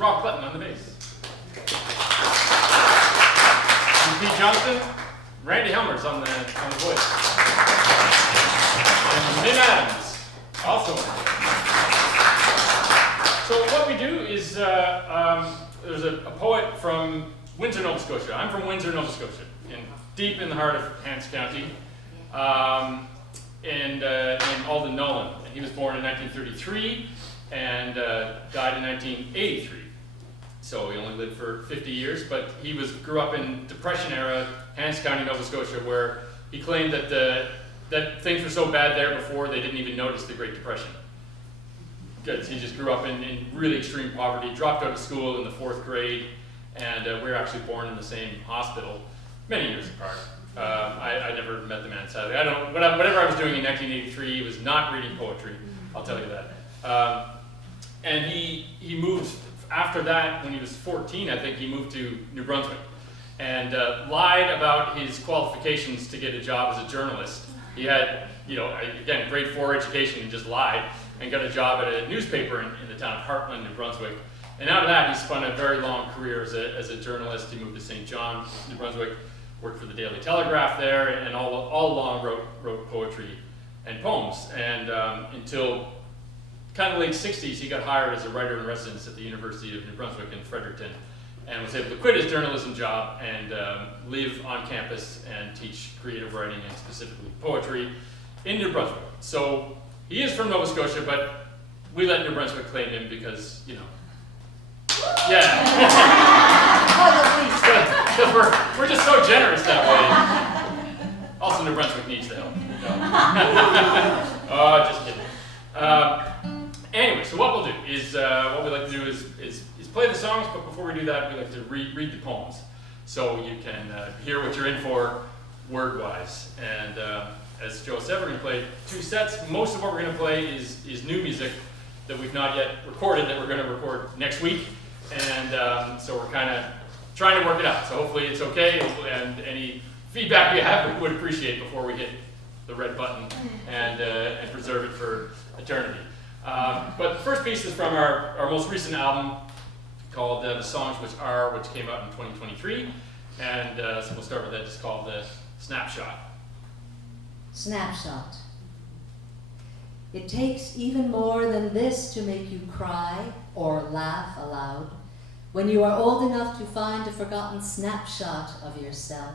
Rob Clutton on the bass. And Pete Johnston, Randi Helmers on the voice. And Min Adams, also. So what we do is, there's a poet from Windsor, Nova Scotia. I'm from Windsor, Nova Scotia, deep in the heart of Hants County, named Alden Nowlan. And he was born in 1933 and died in 1983. So he only lived for 50 years, but he grew up in Depression era, Hants County, Nova Scotia, where he claimed that things were so bad there before they didn't even notice the Great Depression. Because he just grew up in really extreme poverty, dropped out of school in the 4th grade, and we were actually born in the same hospital many years apart. I never met the man, sadly. Whatever I was doing in 1983, he was not reading poetry, I'll tell you that. And he moved, after that, when he was 14, I think, he moved to New Brunswick and lied about his qualifications to get a job as a journalist. He had, again, grade 4 education and just lied and got a job at a newspaper in the town of Hartland, New Brunswick. And out of that, he spun a very long career as a journalist. He moved to St. John, New Brunswick, worked for the Daily Telegraph there, and all along wrote poetry and poems. And until kind of late 60s, he got hired as a writer in residence at the University of New Brunswick in Fredericton, and was able to quit his journalism job and live on campus and teach creative writing and specifically poetry in New Brunswick. So he is from Nova Scotia, but we let New Brunswick claim him because, yeah. Because we're just so generous that way. Also, New Brunswick needs the help. Oh, just kidding. Anyway, so what we'll do is, what we like to do is play the songs, but before we do that, we like to read the poems. So you can hear what you're in for word-wise. And as Joe said, we're going to play 2 sets. Most of what we're going to play is new music that we've not yet recorded, that we're going to record next week. And so we're kind of trying to work it out. So hopefully it's okay, and any feedback you have, we would appreciate before we hit the red button and preserve it for eternity. But the first piece is from our most recent album called The Songs which came out in 2023. And so we'll start with that, just called the Snapshot. Snapshot. It takes even more than this to make you cry or laugh aloud when you are old enough to find a forgotten snapshot of yourself.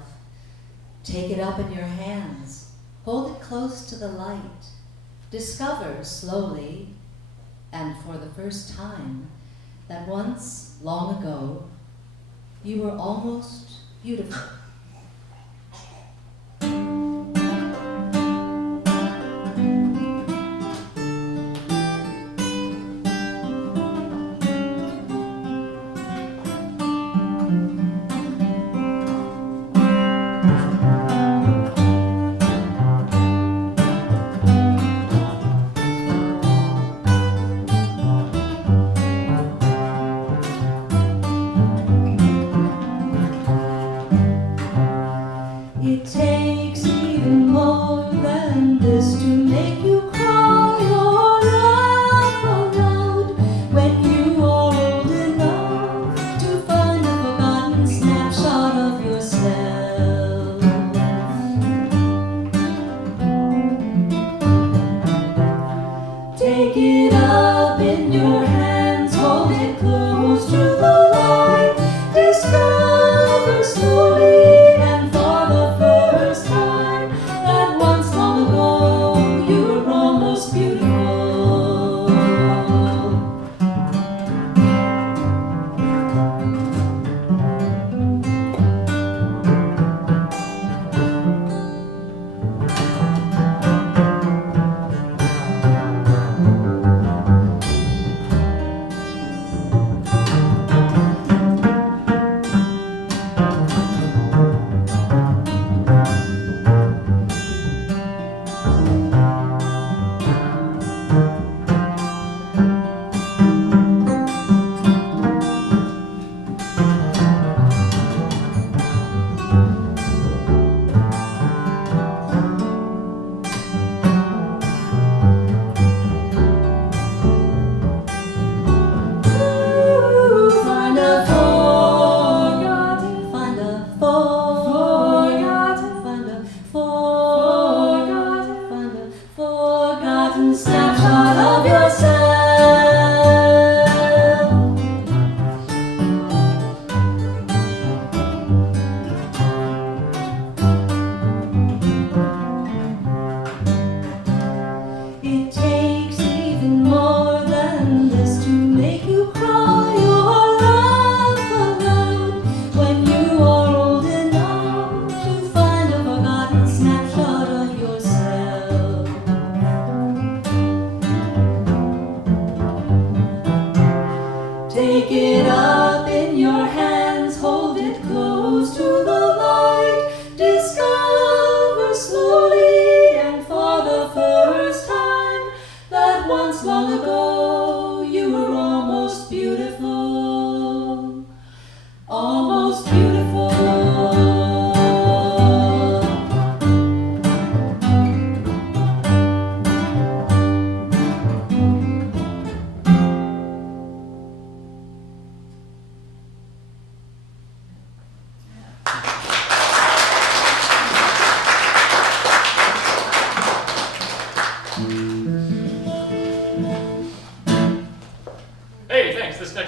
Take it up in your hands, hold it close to the light, discover slowly and for the first time that once, long ago, you were almost beautiful.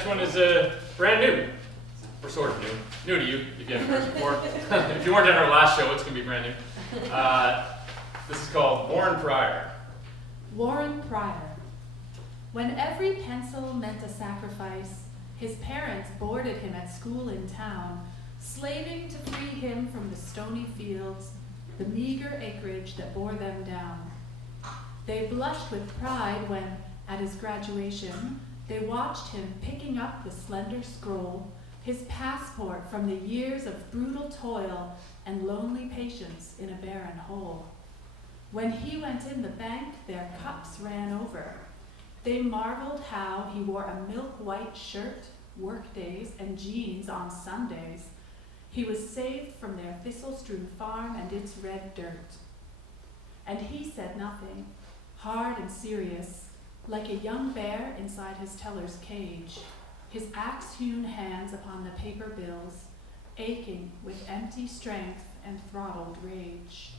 one is brand new. Or sort of new. New to you, if you haven't heard it before. If you weren't at our last show, it's going to be brand new. This is called Warren Pryor. Warren Pryor. When every pencil meant a sacrifice, his parents boarded him at school in town, slaving to free him from the stony fields, the meager acreage that bore them down. They blushed with pride when, at his graduation, they watched him picking up the slender scroll, his passport from the years of brutal toil and lonely patience in a barren hole. When he went in the bank, their cups ran over. They marveled how he wore a milk-white shirt, work days, and jeans on Sundays. He was saved from their thistle-strewn farm and its red dirt. And he said nothing, hard and serious, like a young bear inside his teller's cage, his axe-hewn hands upon the paper bills, aching with empty strength and throttled rage.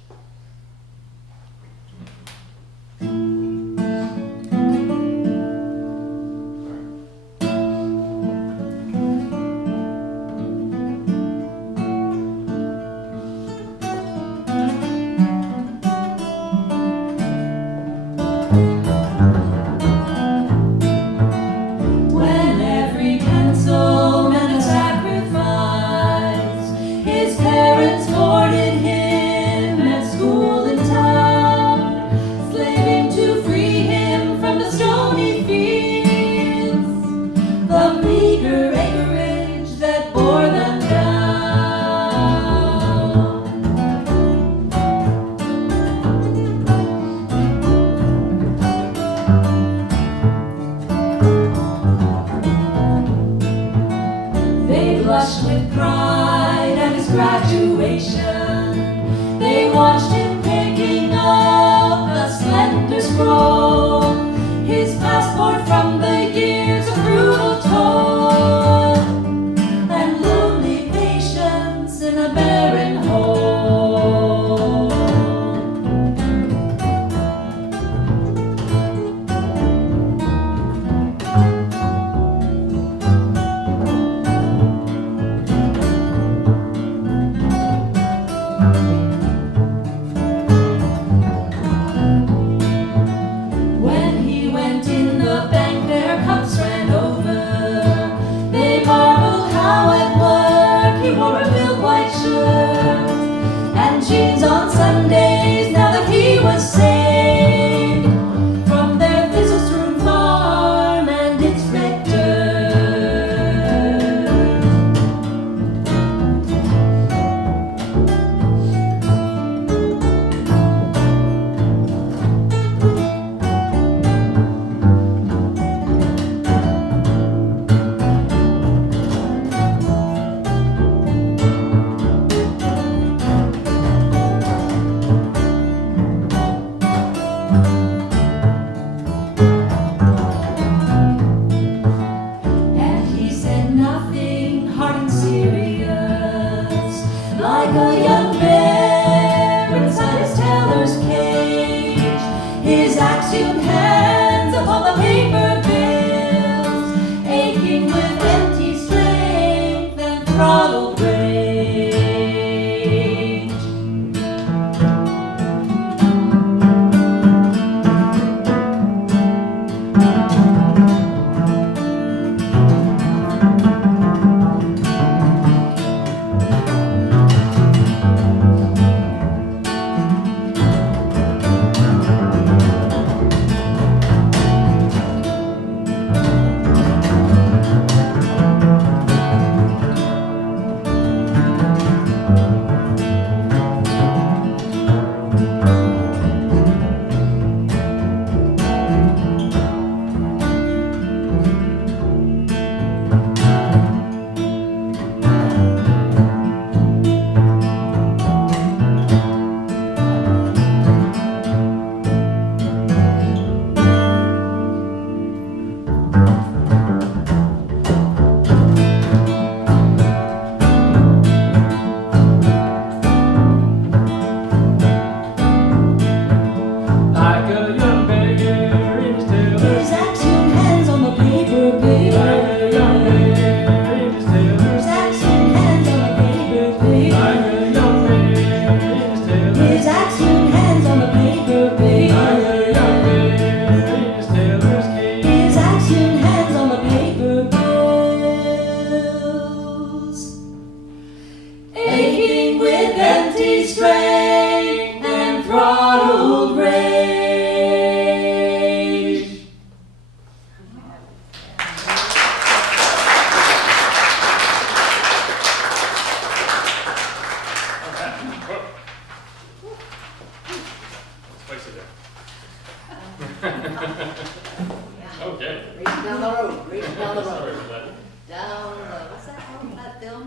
Okay. Racing down the road, racing down the Sorry road. for that. Down the, what's that called, that film?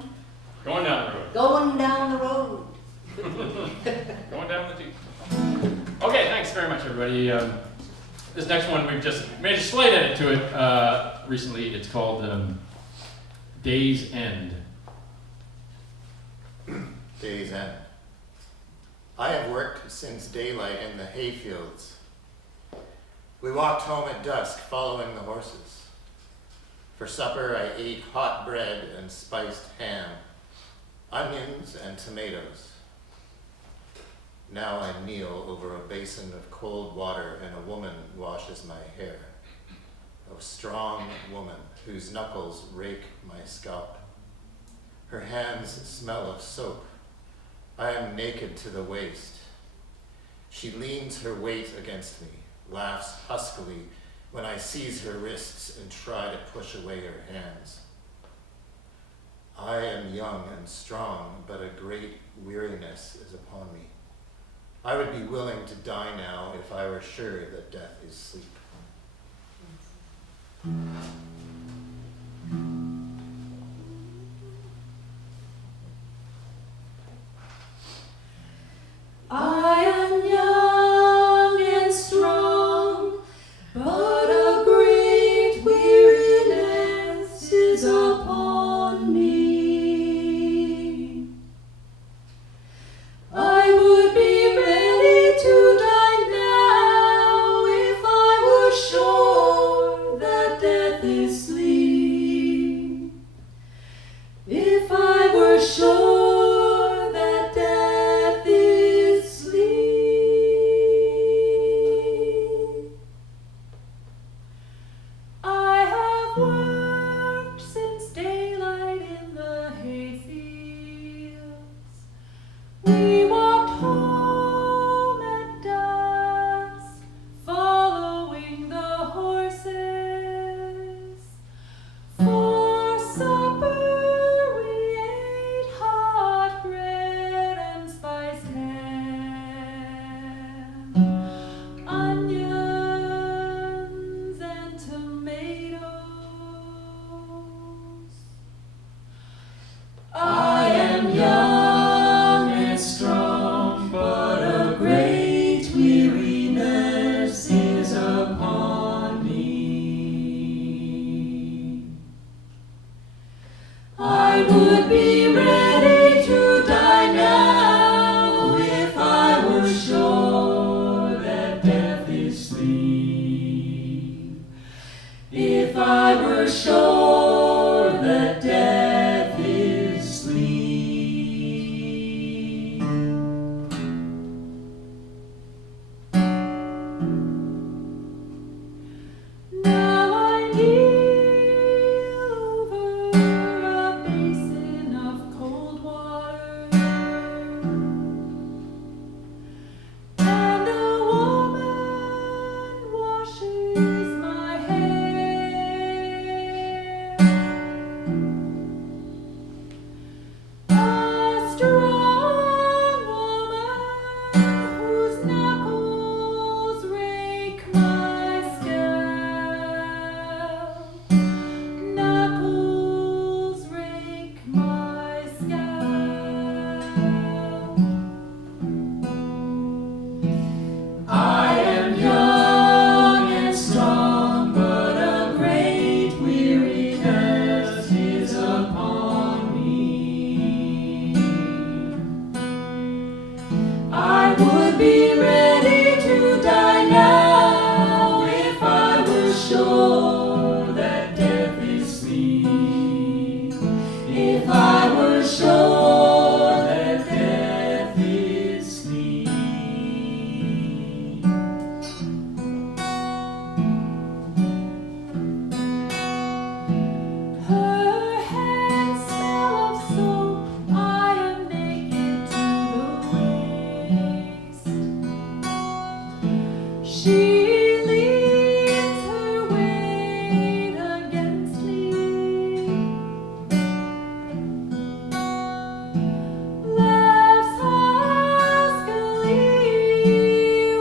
Going down the road. Going down the road. Going down the tube. Okay, thanks very much, everybody. This next one, we've just made a slight edit to it recently. It's called Day's End. Day's End. I have worked since daylight in the hayfields. We walked home at dusk, following the horses. For supper, I ate hot bread and spiced ham, onions and tomatoes. Now I kneel over a basin of cold water and a woman washes my hair. A strong woman whose knuckles rake my scalp. Her hands smell of soap. I am naked to the waist. She leans her weight against me, laughs huskily when I seize her wrists and try to push away her hands. I am young and strong, but a great weariness is upon me. I would be willing to die now if I were sure that death is sleep. I am young and strong, but a great weariness is upon me. I would be ready to die now if I were sure that death is sleep. If I were sure that death is sleep. I have worked since daylight in the hayfields. We walked home at dusk, following the horses. For supper we ate hot bread and spiced ham, onions and tomatoes. I am young and strong, but a great weariness is upon me. I would be ready to die now if I were sure that death is sleep. If I were sure that death is sleep. Now I kneel over a basin of cold water, and a woman washes my hair. A strong woman whose knuckles rake my scalp. Knuckles rake my scalp. I am young and strong, but a great weariness is upon me. I would be ready to die now if I were sure that death is sleep. If I were sure that death is sleep. Her hands smell of soap. I am naked to the waist. She leans her weight against me, laughs huskily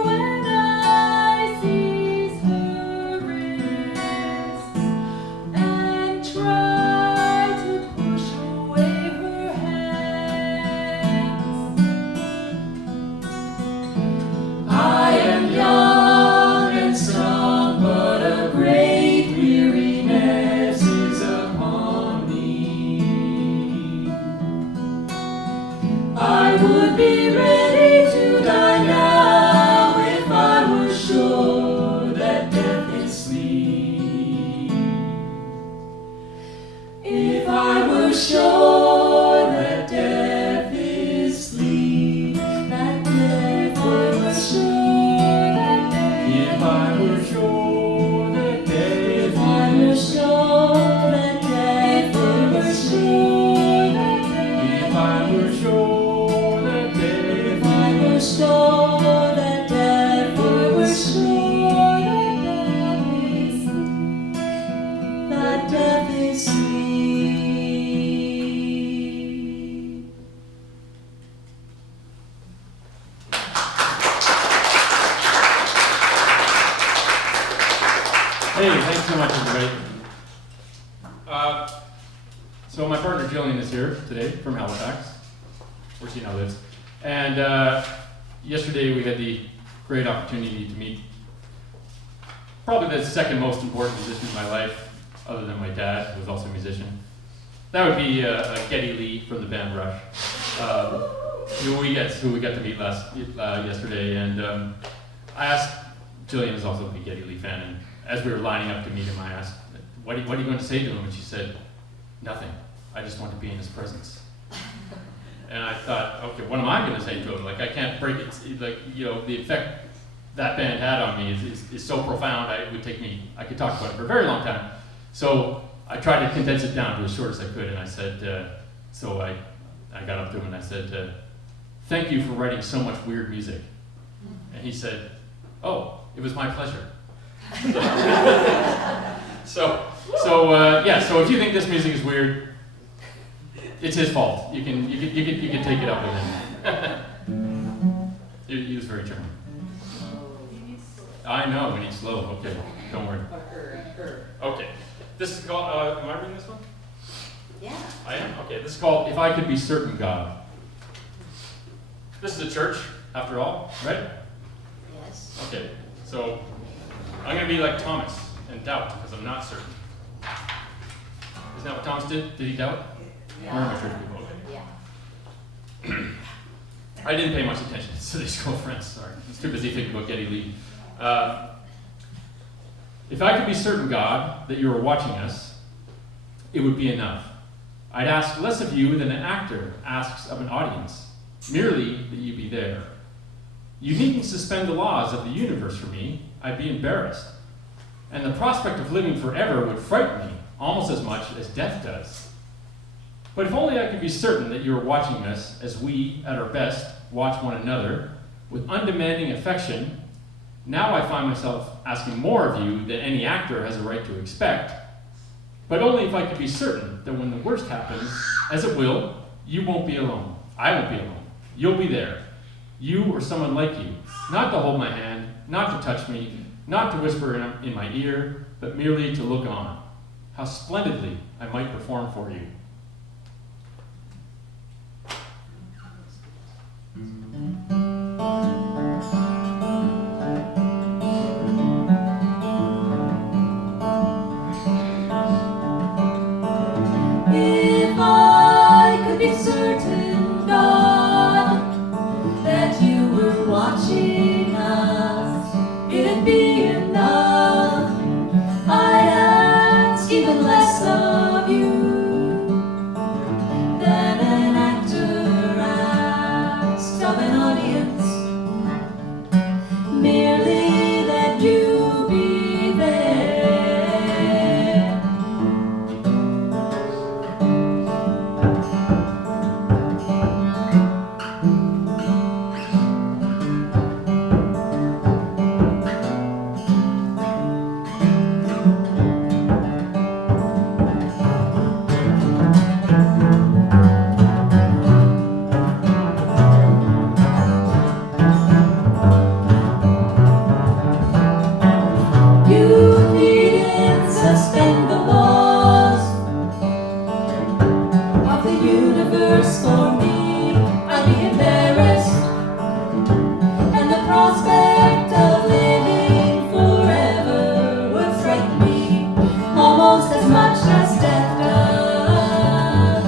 when I seize Hey, thanks so much, everybody. So my partner Jillian is here today from Halifax, where she now lives. And yesterday we had the great opportunity to meet probably the second most important musician in my life, other than my dad, who was also a musician. That would be Geddy Lee from the band Rush, who we got to meet yesterday. And I asked, Jillian is also a big Geddy Lee fan, and as we were lining up to meet him, I asked, what are you going to say to him? And she said, nothing. I just want to be in his presence. And I thought, okay, what am I going to say to him? Like, I can't break it. Like, you know, the effect that band had on me is so profound. I could talk about it for a very long time. So I tried to condense it down to as short as I could. And I said, so I got up to him and I said, thank you for writing so much weird music. And he said, oh, it was my pleasure. So if you think this music is weird, it's his fault. You can take it up with him. He was very charming. I know, we need slow. Okay, don't worry. Okay, this is called, am I reading this one? Yeah. I am? Okay, this is called If I Could Be Certain God. This is a church, after all, right? Yes. Okay, so I'm going to be like Thomas and doubt, because I'm not certain. Isn't that what Thomas did? Did he doubt? Yeah. Where are my church people? Okay. Yeah. I didn't pay much attention to Sunday school friends, sorry. I was too busy thinking about Geddy Lee. If I could be certain, God, that you were watching us, it would be enough. I'd ask less of you than an actor asks of an audience, merely that you be there. You needn't suspend the laws of the universe for me. I'd be embarrassed. And the prospect of living forever would frighten me almost as much as death does. But if only I could be certain that you are watching us as we, at our best, watch one another with undemanding affection, now I find myself asking more of you than any actor has a right to expect, but only if I could be certain that when the worst happens, as it will, you won't be alone. I won't be alone. You'll be there. You or someone like you, not to hold my hand, not to touch me, not to whisper in my ear, but merely to look on. How splendidly I might perform for you. If I could be certain, God, that you were watching us, it'd be enough. I'd ask even less of you than an actor asks of an audience, merely that you be there. You needn't suspend the laws of the universe for me. I'd be embarrassed, and the prospect of living forever would frighten me almost as much as death does.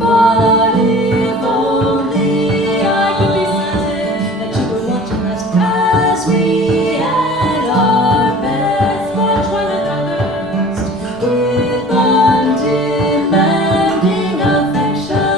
But if only I could be certain that you were watching us as we at our best watch one another's with undemanding affection.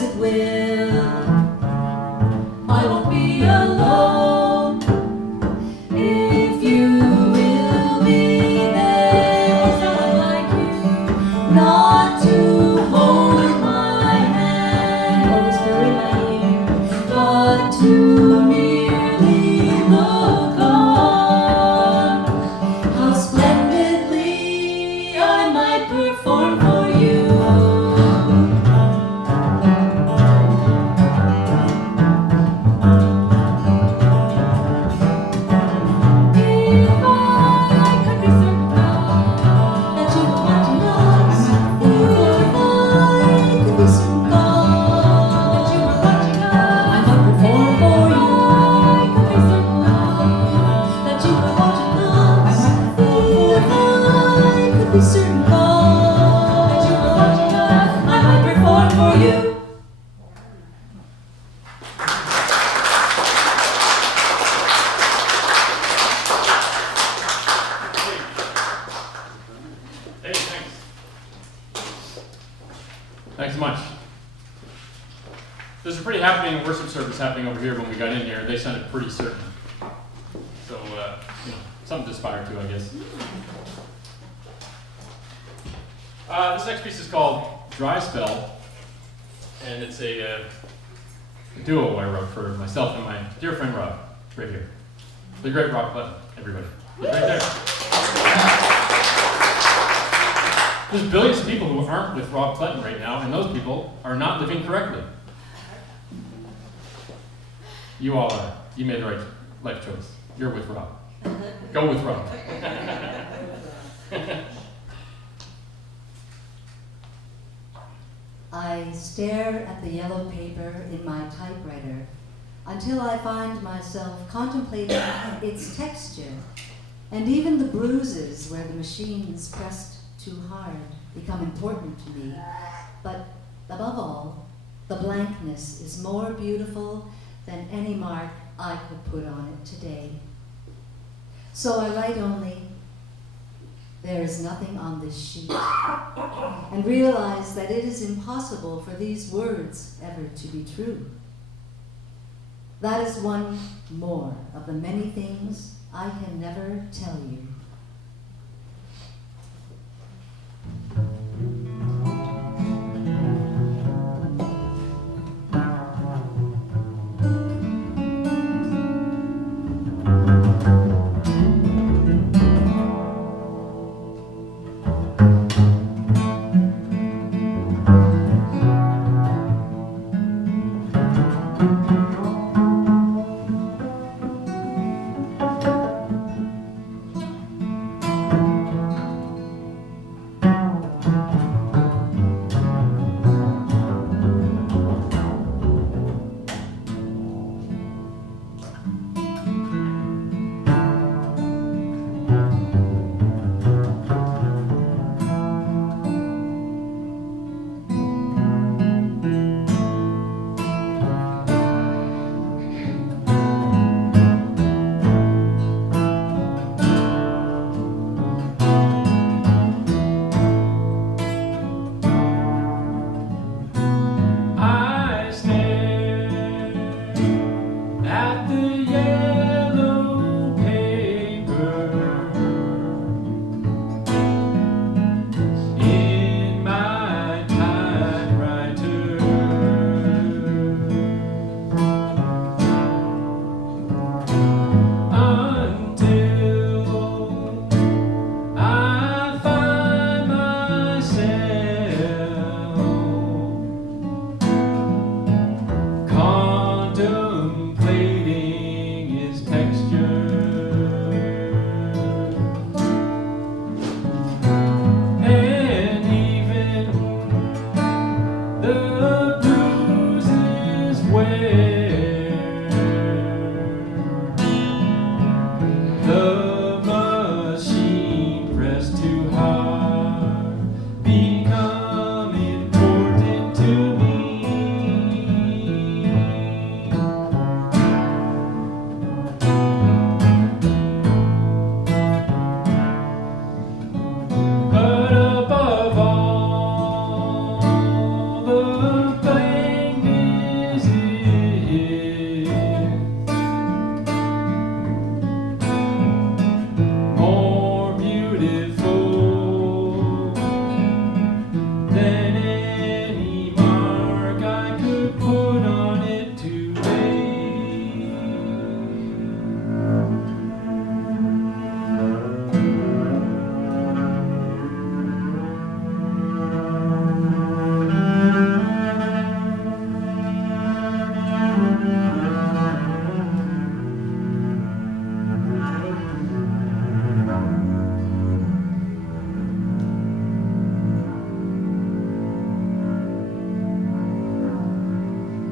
as it will. I won't be alone if you will be there. Someone like you, not to hold my hand Or whisper in my ear. but to merely look on. How splendidly I might perform for you. If I could be certain That you were watching us. If I could be certain God that you were watching us, I might perform for you. I could be certain That you were watching us. If I could be certain God that you were watching us, I might perform for you. Hey, thanks. Thanks so much. There's a pretty happening worship service happening over here when we got in here. They sounded pretty certain. So, something to aspire to, I guess. This next piece is called Dry Spell, and it's a duo I wrote for myself and my dear friend Rob, right here. The great Rob Clutton, everybody. He's right there. There's billions of people who aren't with Rob Clutton right now, and those people are not living correctly. You all are. You made the right life choice. You're with Rob. Go with Rob. I stare at the yellow paper in my typewriter until I find myself contemplating its texture, and even the bruises where the machines pressed too hard become important to me. But above all, the blankness is more beautiful than any mark I could put on it today. So I write only, "There is nothing on this sheet," and realize that it is impossible for these words ever to be true. That is one more of the many things I can never tell you.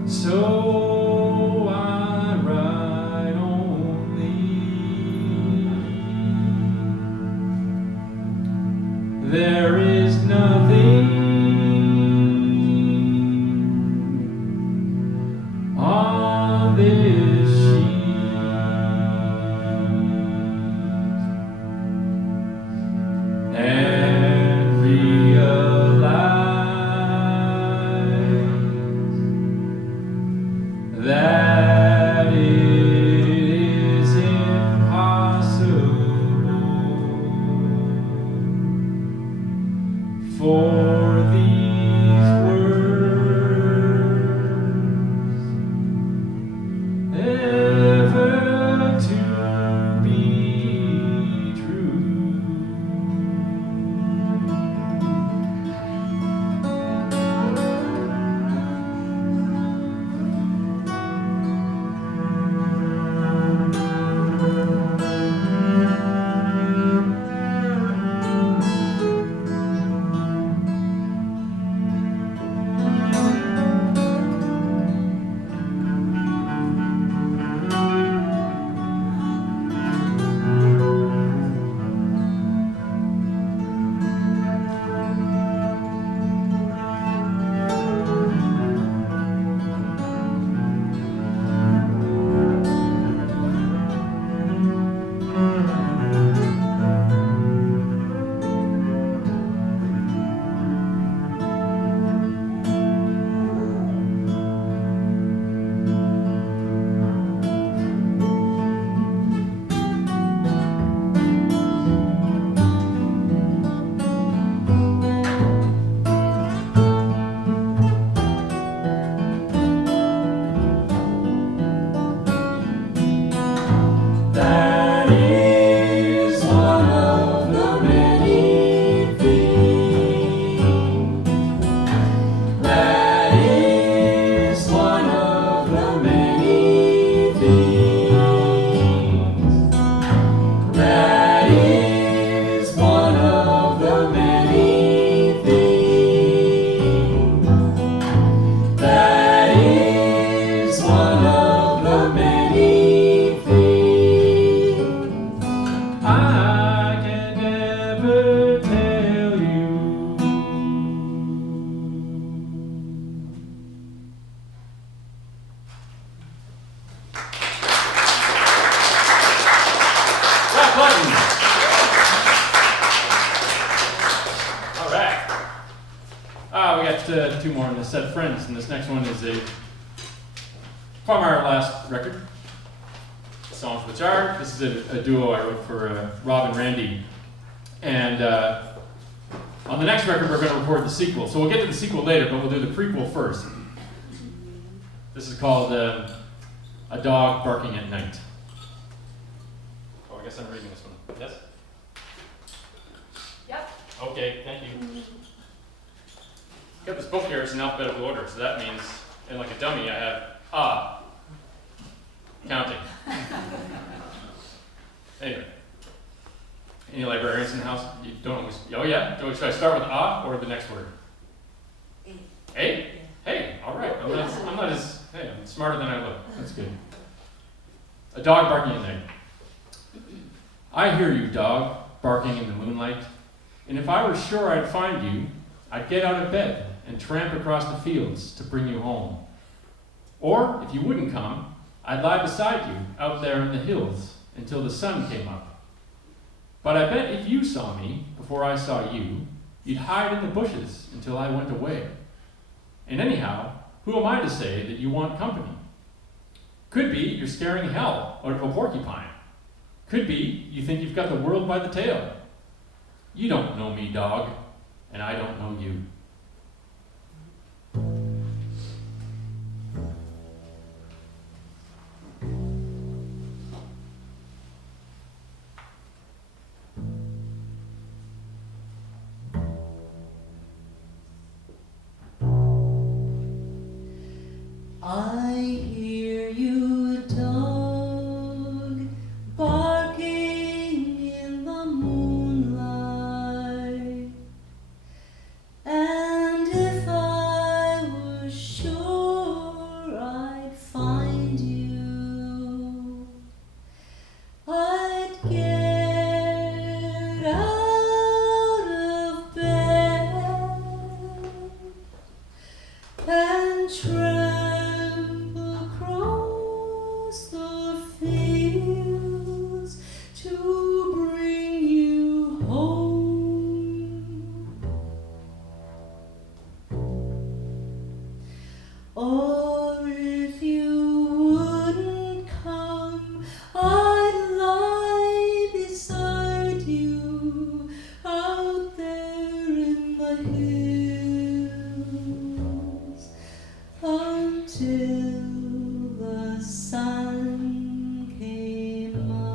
So I ride only. There is nothing on this sheet, and realize that it is impossible for these words ever to be true. That is one of the many things. That is one of the many things. That is one of the many things. That is one of the many things. I can never tell you. Well, Clutton. All right. We got two more in this set, Friends, and this next one is from our last record, Songs for the Chart. This is a duo I wrote for Rob and Randi. And on the next record, we're going to record the sequel. So we'll get to the sequel later, but we'll do the prequel first. This is called A Dog Barking at Night. Oh, I guess I'm reading this one. Yes? Yep. Okay, thank you. Got this book here, it's in alphabetical order, so that means, and like a dummy, I have counting. Anyway, any librarians in the house? You don't always, oh yeah? Should I start with or the next word? A? Hey, all right. I'm smarter than I look. That's good. A dog barking at night. I hear you, dog, barking in the moonlight, and if I were sure I'd find you, I'd get out of bed and tramp across the fields to bring you home. Or, if you wouldn't come, I'd lie beside you out there in the hills until the sun came up. But I bet if you saw me before I saw you, you'd hide in the bushes until I went away. And anyhow, who am I to say that you want company? Could be you're scaring hell out of a porcupine. Could be you think you've got the world by the tail. You don't know me, dog, and I don't know you. I hear you, dog, barking in the moonlight. And if I were sure tramp across the fields to bring you home. Or if you wouldn't come, I'd lie beside you out there in the hills until the sun came up.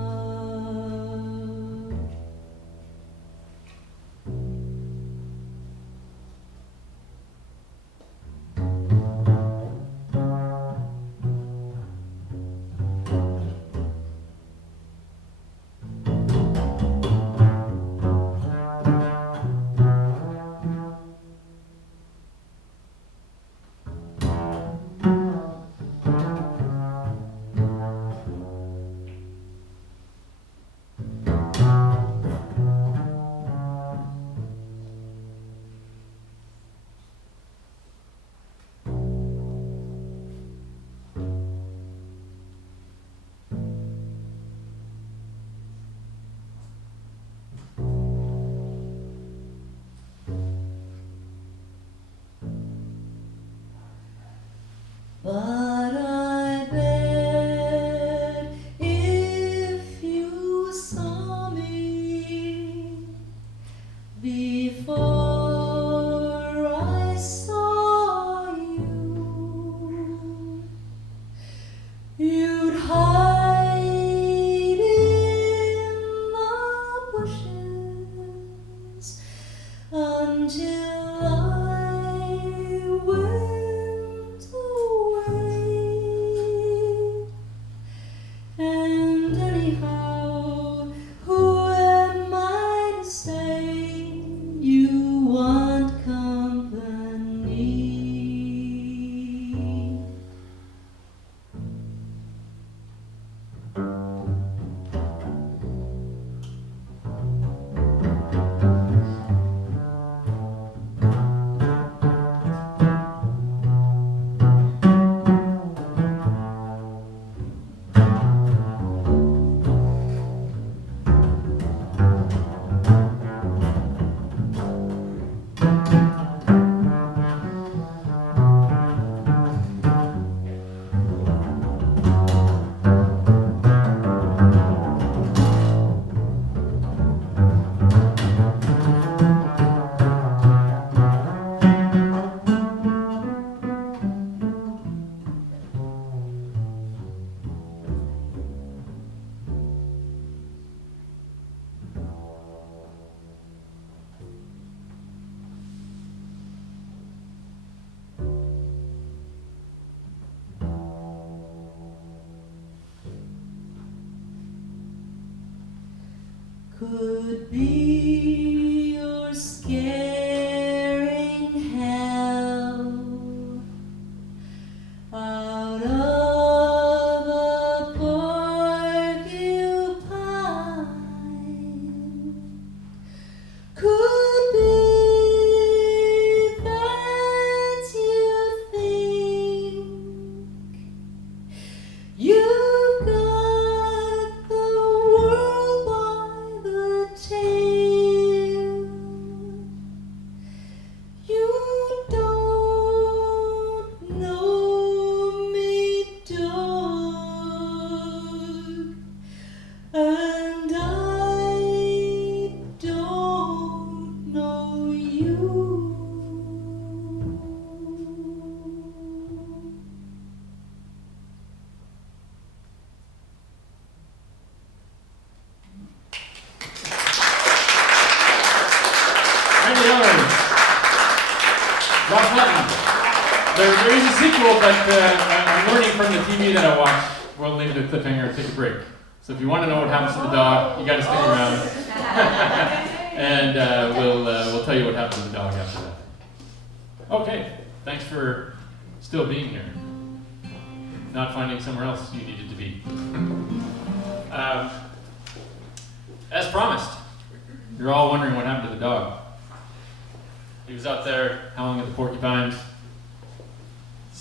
But I bet if you saw me before I saw you, you'd hide in the bushes until I went away. And anyhow, who am I to say you want company? Could be you're scaring hell out of a porcupine. Could be that you think you've got the world by the tail. You don't know me, dog, and I don't know you. Randy Helmers. Rob Clutton. There is a sequel, but I'm learning from the TV that I watch. We'll leave it at cliffhanger and take a break. So if you want to know what happens to the dog, you got to stick around, and we'll tell you what happens to the dog after that. Okay, thanks for still being here, not finding somewhere else you needed to be. As promised, you're all wondering what happened to the dog. He was out there howling at the porcupines,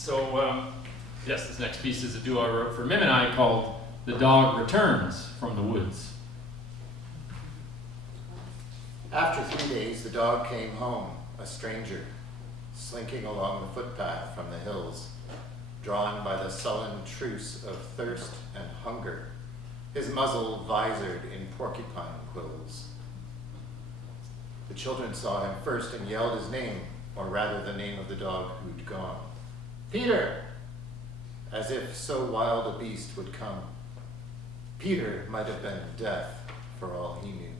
So, yes, this next piece is a duo I wrote for Mim and I called The Dog Returns from the Woods. After 3 days, the dog came home, a stranger, slinking along the footpath from the hills, drawn by the sullen truce of thirst and hunger, his muzzle visored in porcupine quills. The children saw him first and yelled his name, or rather the name of the dog who'd gone. Peter! As if so wild a beast would come. Peter might have been death, for all he knew.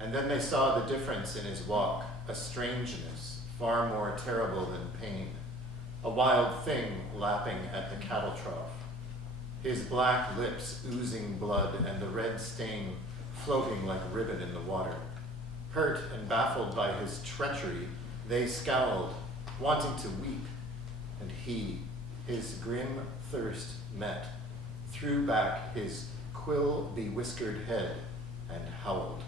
And then they saw the difference in his walk, a strangeness far more terrible than pain, a wild thing lapping at the cattle trough, his black lips oozing blood and the red stain floating like ribbon in the water. Hurt and baffled by his treachery, they scowled, wanting to weep, and he, his grim thirst met, threw back his quill-bewhiskered head and howled.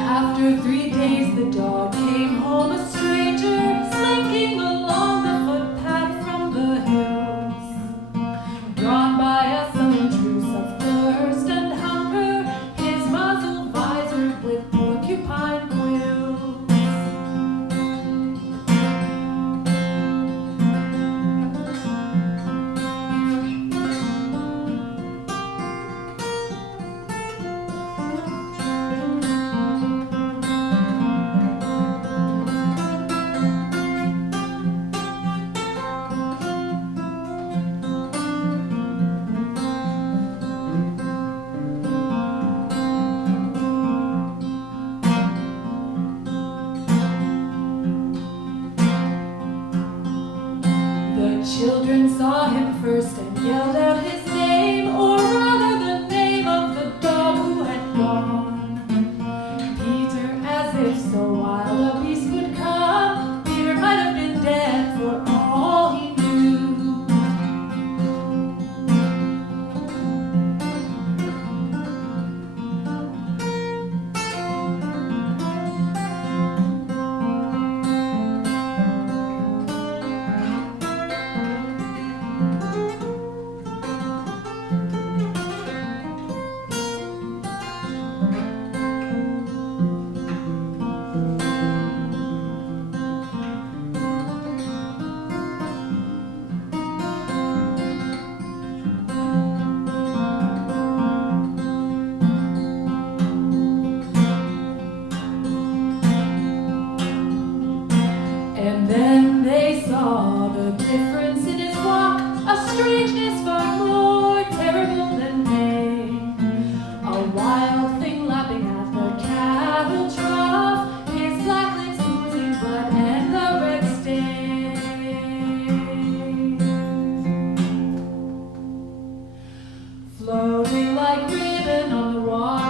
After 3 days, the dog came home a stranger, slinking along the footpath from the hills. Drawn by a sullen truce of thirst and hunger, his muzzle visored with porcupine quills. Children saw him first and yelled out his name, or rather the name of the dog who had gone. Peter, as if so wild a beast would come, Peter might have been dead for all he knew. And then they saw the difference in his walk, a strangeness far more terrible than pain. A wild thing lapping at the cattle trough, his black lips oozing blood and the red stain. Floating like ribbon on the water.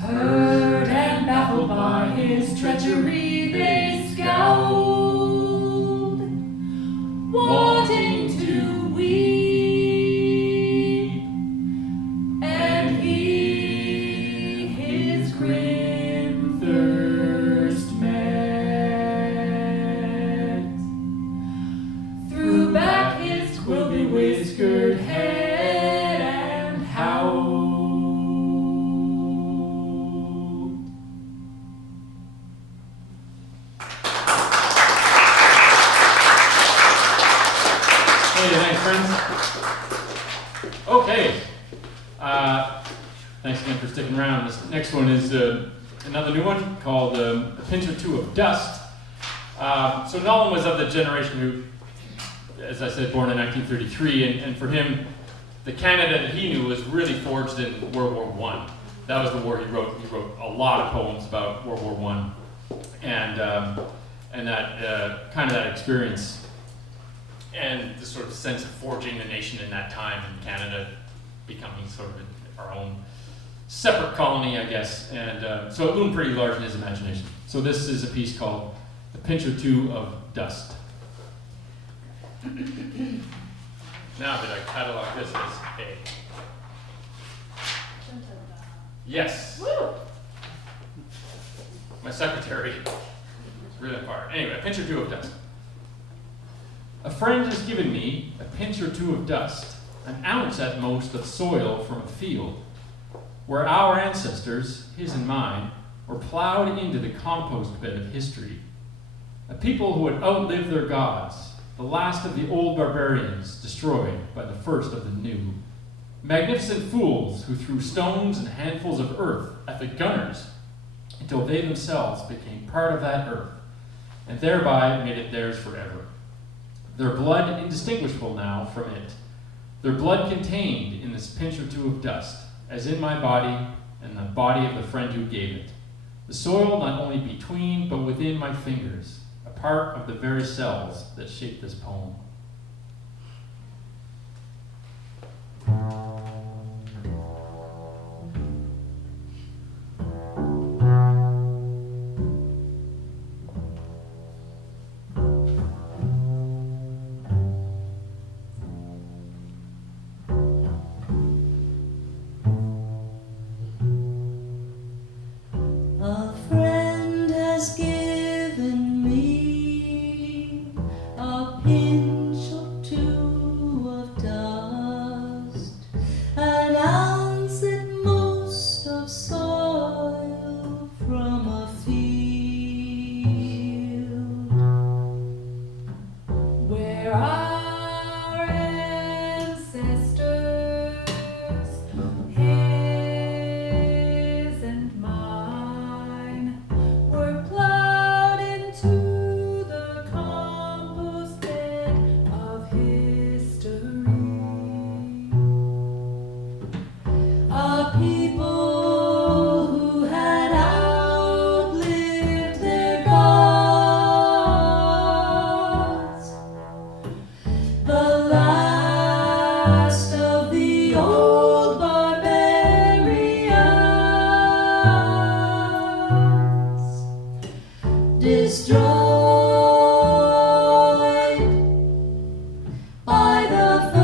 Hurt and baffled by his treachery, they scowled, wanting to weep, and he his grim thirst met, threw back his quill-bewhiskered head and howled. Hey, thanks, friends. Okay. Thanks again for sticking around. This next one is another new one called A Pinch or Two of Dust. So Nowlan was of the generation who, as I said, born in 1933, and for him, the Canada that he knew was really forged in World War I. That was the war he wrote. He wrote a lot of poems about World War I, and that kind of that experience, and the sort of sense of forging the nation in that time, and Canada becoming sort of our own separate colony, I guess. And so it loomed pretty large in his imagination. So this is a piece called A Pinch or Two of Dust. Now that I catalog this as a... Yes. Woo! My secretary is really on fire. Anyway, a pinch or two of dust. A friend has given me a pinch or two of dust, an ounce at most of soil from a field, where our ancestors, his and mine, were plowed into the compost bed of history. A people who had outlived their gods, the last of the old barbarians destroyed by the first of the new. Magnificent fools who threw stones and handfuls of earth at the gunners until they themselves became part of that earth, and thereby made it theirs forever. Their blood indistinguishable now from it, their blood contained in this pinch or two of dust, as in my body and the body of the friend who gave it. The soil not only between, but within my fingers, a part of the very cells that shape this poem. A friend has given me a pinch or two of dust, an ounce at most of soil from a field where our ancestors, his and mine, were plowed into the compost bed of history. A people who had outlived their gods, the last of the old barbarians, destroyed by the first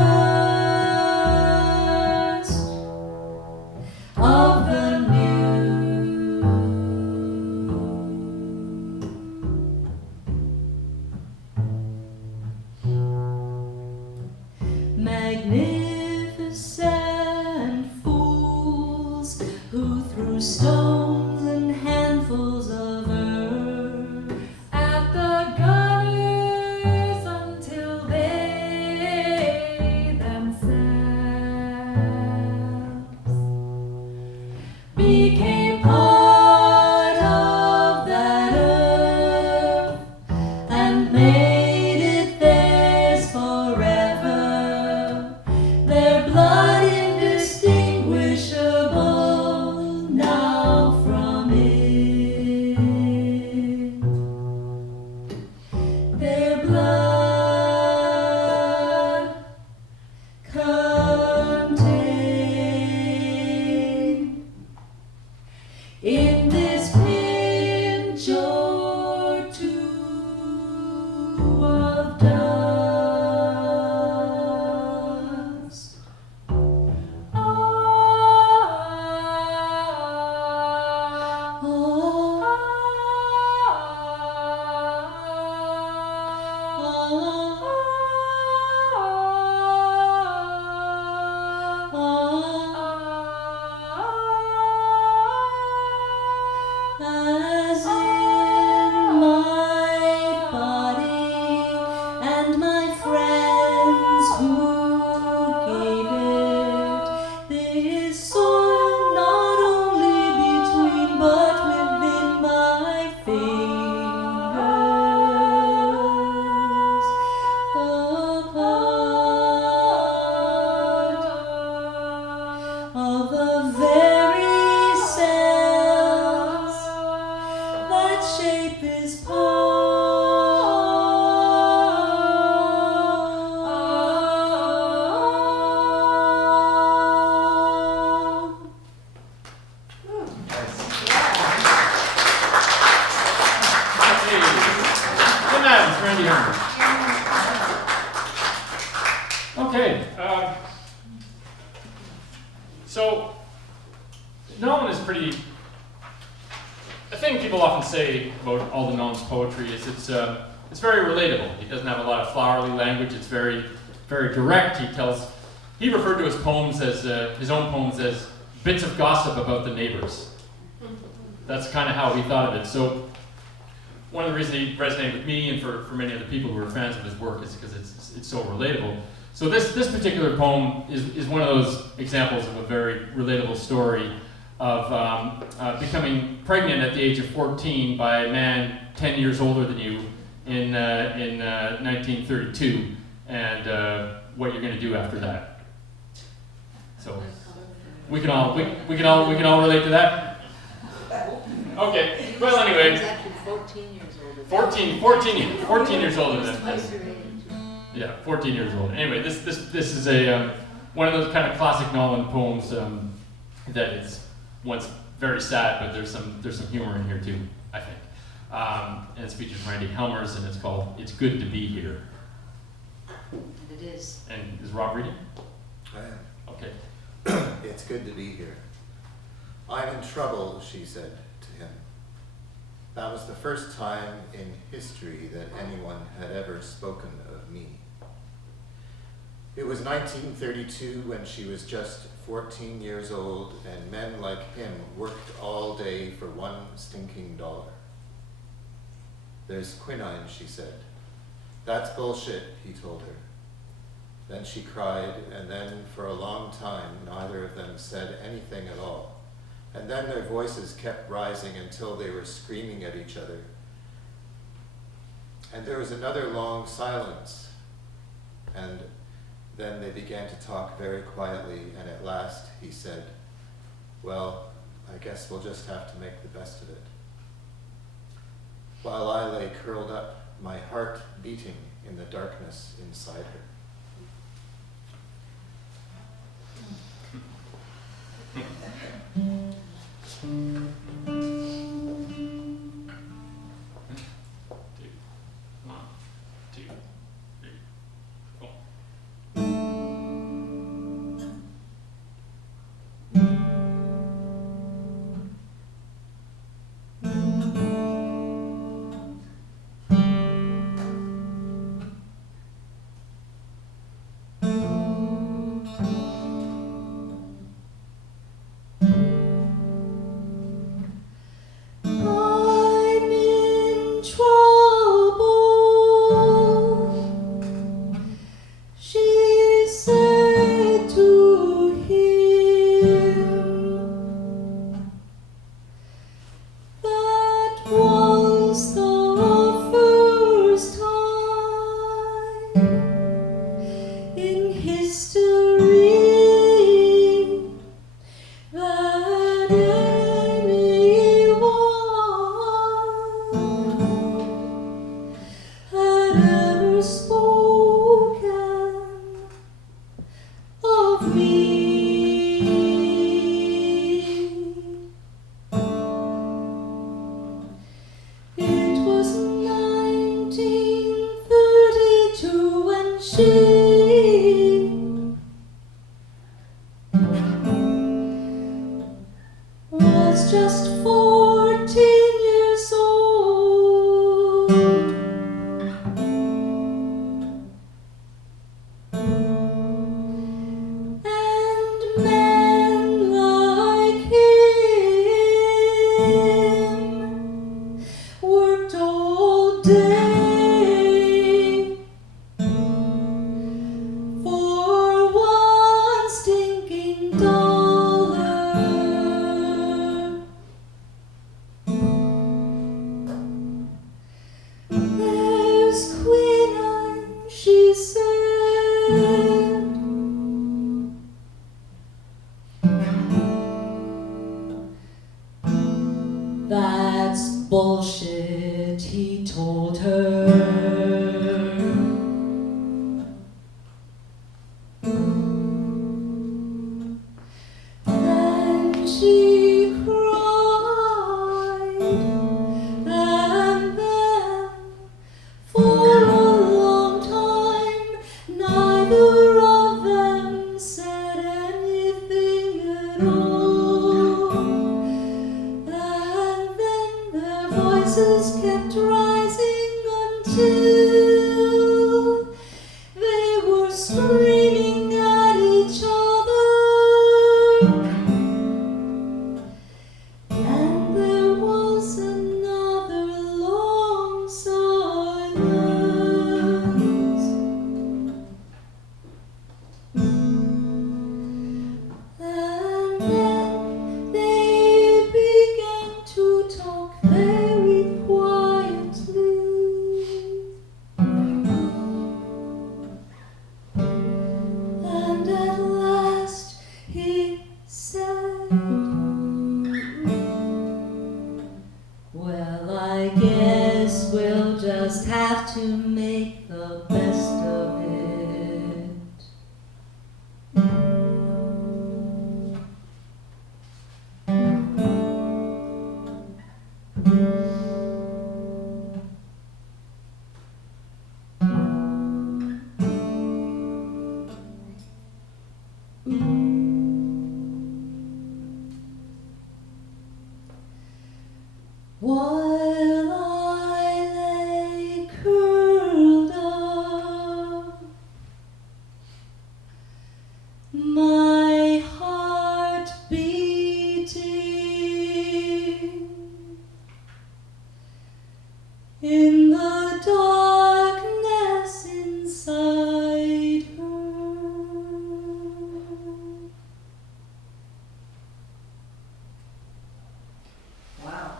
of the new. Magnificent fools who threw stones and handfuls of earth at the gunners until they themselves became part of that earth and made it theirs forever. Their blood indistinguishable now from Okay. So, Nowlan is pretty. The thing people often say about Alden Nowlan's poetry is it's very relatable. He doesn't have a lot of flowery language. It's very, very direct. He referred to his poems as his own poems as bits of gossip about the neighbors. That's kind of how he thought of it. So, one of the reasons he resonated with me and for many other people who are fans of his work is because it's so relatable. So this particular poem is one of those examples of a very relatable story of becoming pregnant at the age of 14 by a man 10 years older than you in 1932, and what you're going to do after that. So we can all relate to that. Okay. Well, anyway. He's actually 14 years older. 14 years older than that. Yeah, 14 years old. Anyway, this is a one of those kind of classic Nowlan poems that is once very sad, but there's some humor in here too, I think. And it features Randi Helmers, and it's called "It's Good to Be Here." And it is. And is Rob reading? I am. Okay. It's good to be here. I'm in trouble, she said to him. That was the first time in history that anyone had ever spoken of me. It was 1932 when she was just 14 years old, and men like him worked all day for $1 stinking. There's quinine, she said. That's bullshit, he told her. Then she cried, and then for a long time neither of them said anything at all. And then their voices kept rising until they were screaming at each other. And there was another long silence, and then they began to talk very quietly, and at last he said, well, I guess we'll just have to make the best of it. While I lay curled up, my heart beating in the darkness inside her. That's bullshit, he told her. Then she cried, and then for a voices kept rising until they were screaming at each other. And there was another long silence. And then they began to talk very quietly. And at last he said, well, I guess we'll just have to make the best of it. While I lay curled up, my heart beating in the darkness inside her. Wow.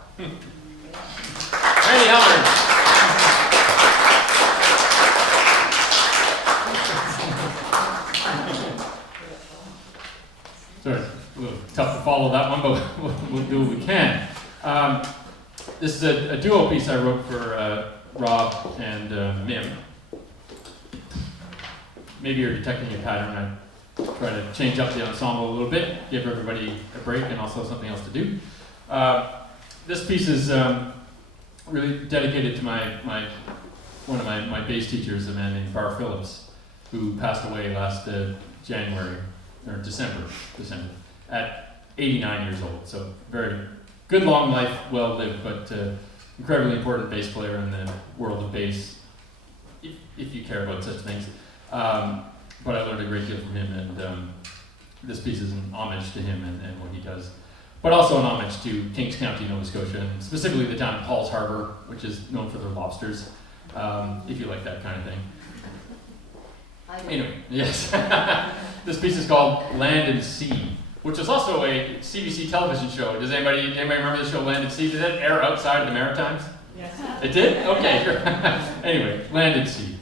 Randy Helmers. Sorry, a little tough to follow that one, but we'll do what we can. This is a duo piece I wrote for Rob and Mim. Maybe you're detecting a pattern. I try to change up the ensemble a little bit, give everybody a break and also something else to do. This piece is really dedicated to one of my bass teachers, a man named Pryor Phillips, who passed away last January, or December, at 89 years old. So very good long life, well lived, but incredibly important bass player in the world of bass, if you care about such things. But I learned a great deal from him, and this piece is an homage to him and what he does. But also an homage to Kings County, Nova Scotia, and specifically the town of Halls Harbor, which is known for their lobsters, if you like that kind of thing. Anyway, yes. This piece is called Land and Sea, which was also a CBC television show. Does anybody remember the show Land and Sea? Did that air outside of the Maritimes? Yes. It did? Okay, sure. Anyway, Land and Sea.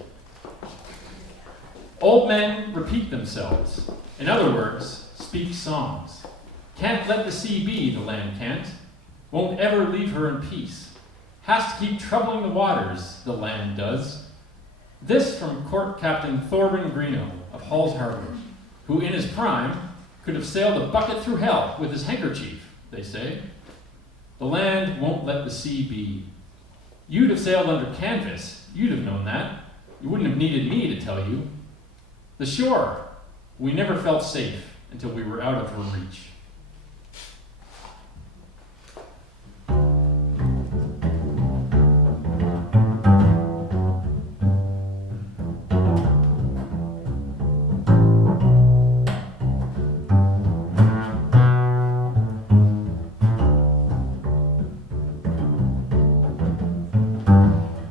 Old men repeat themselves. In other words, speak songs. Can't let the sea be, the land can't. Won't ever leave her in peace. Has to keep troubling the waters, the land does. This from Court Captain Thorburn Greeno of Halls Harbor, who in his prime could have sailed a bucket through hell with his handkerchief, they say. The land won't let the sea be. You'd have sailed under canvas, you'd have known that. You wouldn't have needed me to tell you. The shore, we never felt safe until we were out of her reach.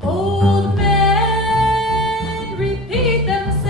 Old men repeat themselves.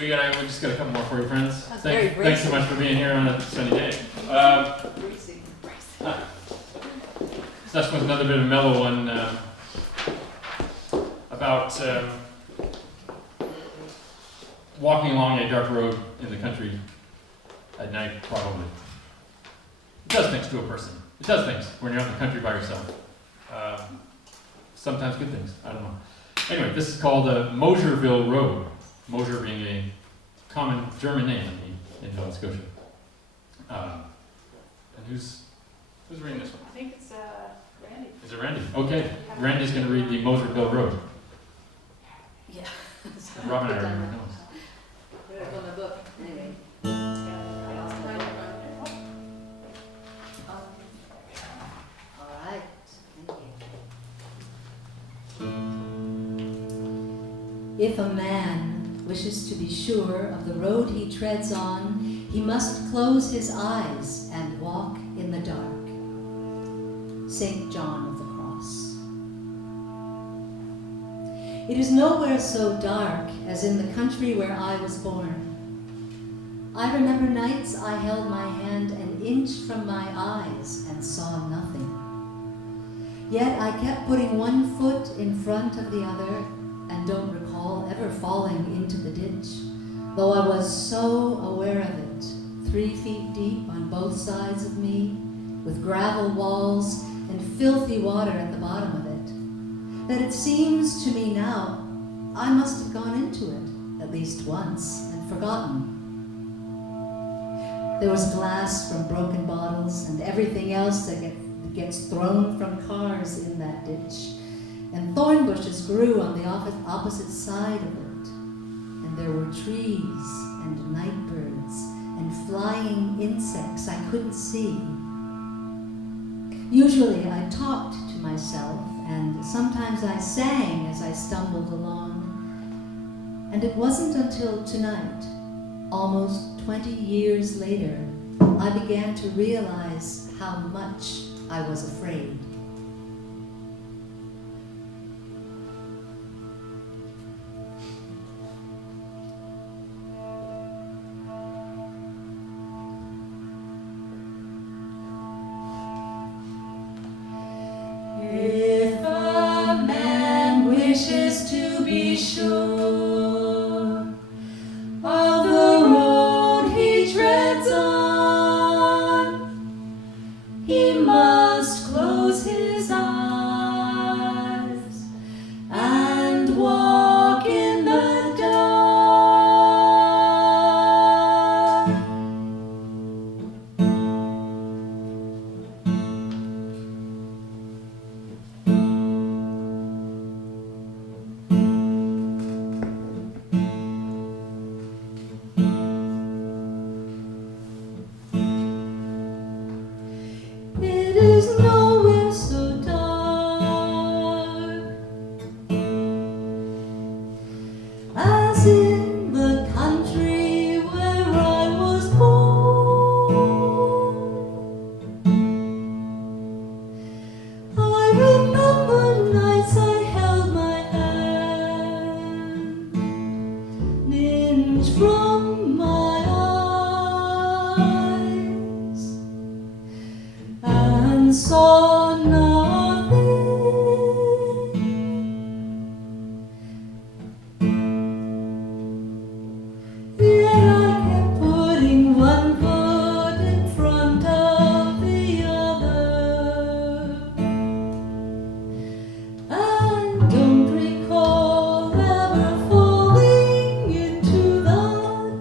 We just got a couple more for you, friends. That's very Thanks so bracing. much for being here on a sunny day. Greasy. So this one's another bit of a mellow one about walking along a dark road in the country at night, probably. It does things to a person. It does things when you're out in the country by yourself. Sometimes good things. I don't know. Anyway, this is called Mosherville Road. Mosher being a common German name in Nova Scotia. And who's reading this one? I think it's Randy. Is it Randi? Okay. Randy's going to read the Mosherville Road. Yeah. Robin and I remember those. Put it on my book. Anyway. All right. Thank you. If a man wishes to be sure of the road he treads on, he must close his eyes and walk in the dark. St. John of the Cross. It is nowhere so dark as in the country where I was born. I remember nights I held my hand an inch from my eyes and saw nothing. Yet I kept putting one foot in front of the other and don't recall ever falling into the ditch, though I was so aware of it, 3 feet deep on both sides of me, with gravel walls and filthy water at the bottom of it, that it seems to me now I must have gone into it at least once and forgotten. There was glass from broken bottles and everything else that gets thrown from cars in that ditch, and thorn bushes grew on the opposite side of it, and there were trees and night birds and flying insects I couldn't see. Usually I talked to myself, and sometimes I sang as I stumbled along. And it wasn't until tonight, almost 20 years later, I began to realize how much I was afraid. If a man wishes to be sure of the road he treads on, he must close his eyes and walk in the dark. It is nowhere so dark as in the country where I was born. I remember nights I held my hand an inch from my eyes and saw nothing. Yet I kept putting one foot in front of the other, and don't recall ever falling into the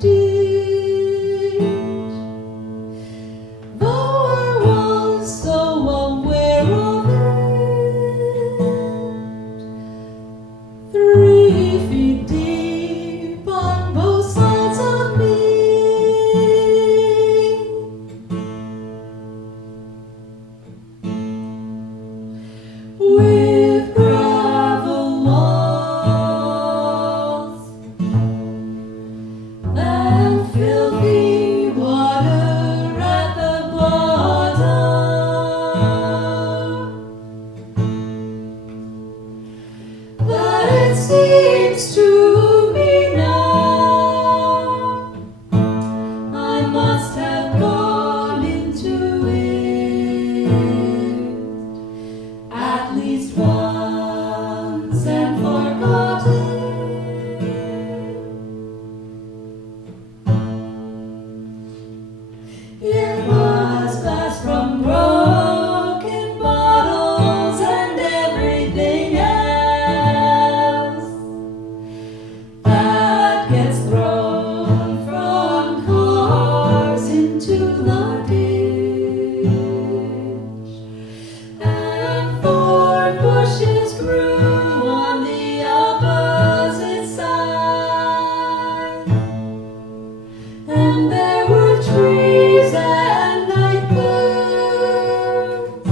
and there were trees and night birds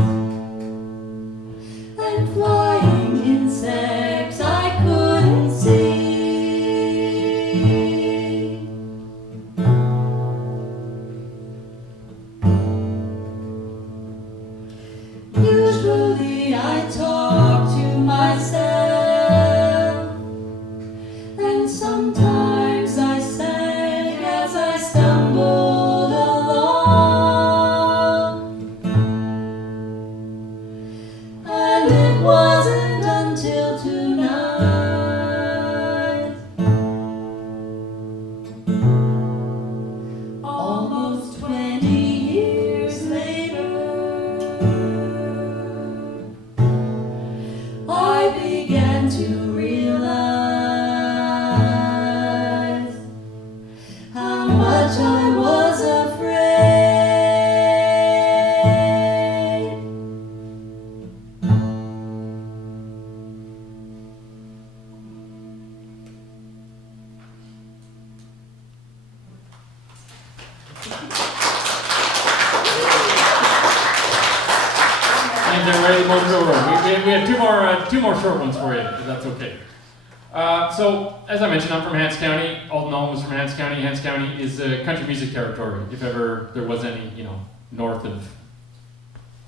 and flying insects I couldn't see. Usually I talk to myself, and sometimes I sang as I stumbled along. And it wasn't until tonight, almost 20 years later, I began to realize how much I was afraid. And they're ready to Mosherville Road. We have two more short ones for you, if that's okay. So, as I mentioned, I'm from Hants County. Alden was from Hants County. Hants County is a country music territory, if ever there was any, north of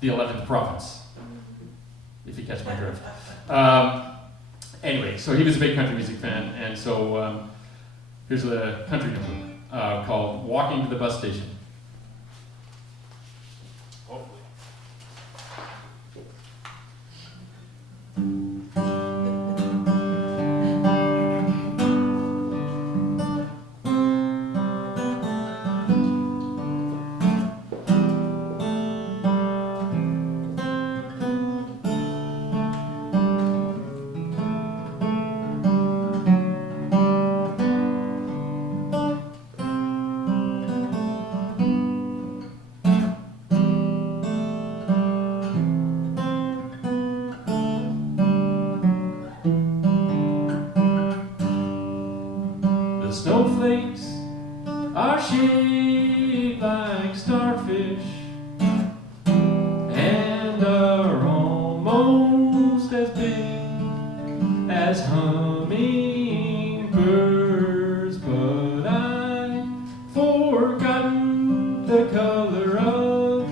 the 11th province, if you catch my drift. Anyway, so he was a big country music fan, and so here's a country number called Walking to the Bus Station. Hopefully. The snowflakes are shaped like starfish and are almost as big as hummingbirds, but I've forgotten the color of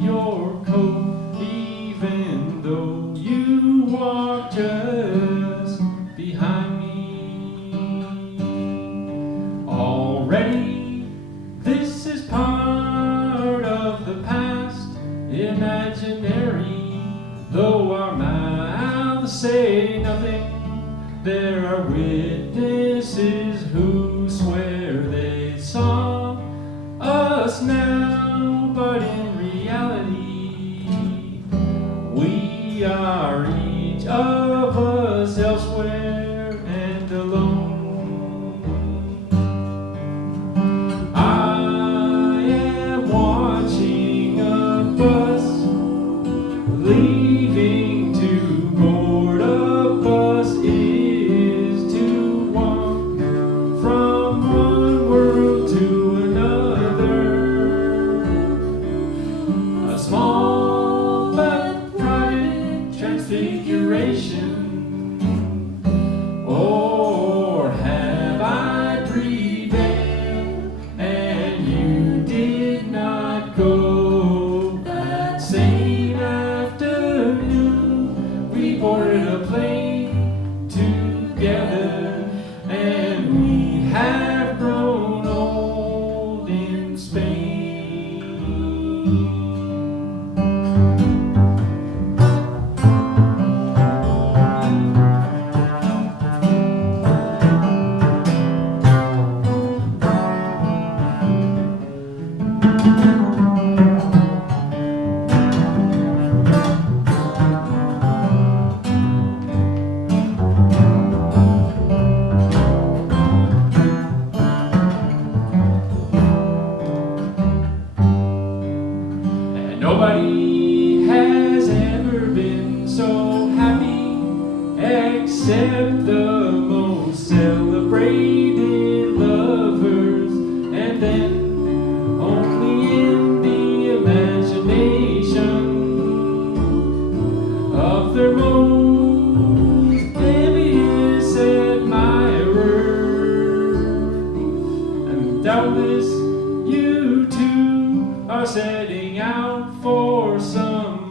your coat, even though you walk just behind me. Already, this is part of the past, imaginary, though our mouths say nothing. There are witnesses who swear they saw us now, but in reality, we are each of us elsewhere and alone. I am watching a bus leaving to board. A bus is to walk from one world to another. A small but private transfiguration. Or have I prevailed and you did not go? That same afternoon we boarded a plane together, and we have grown old in Spain. And nobody has ever been so happy except the most celebrated lovers. And then Doubtless you too are setting out for some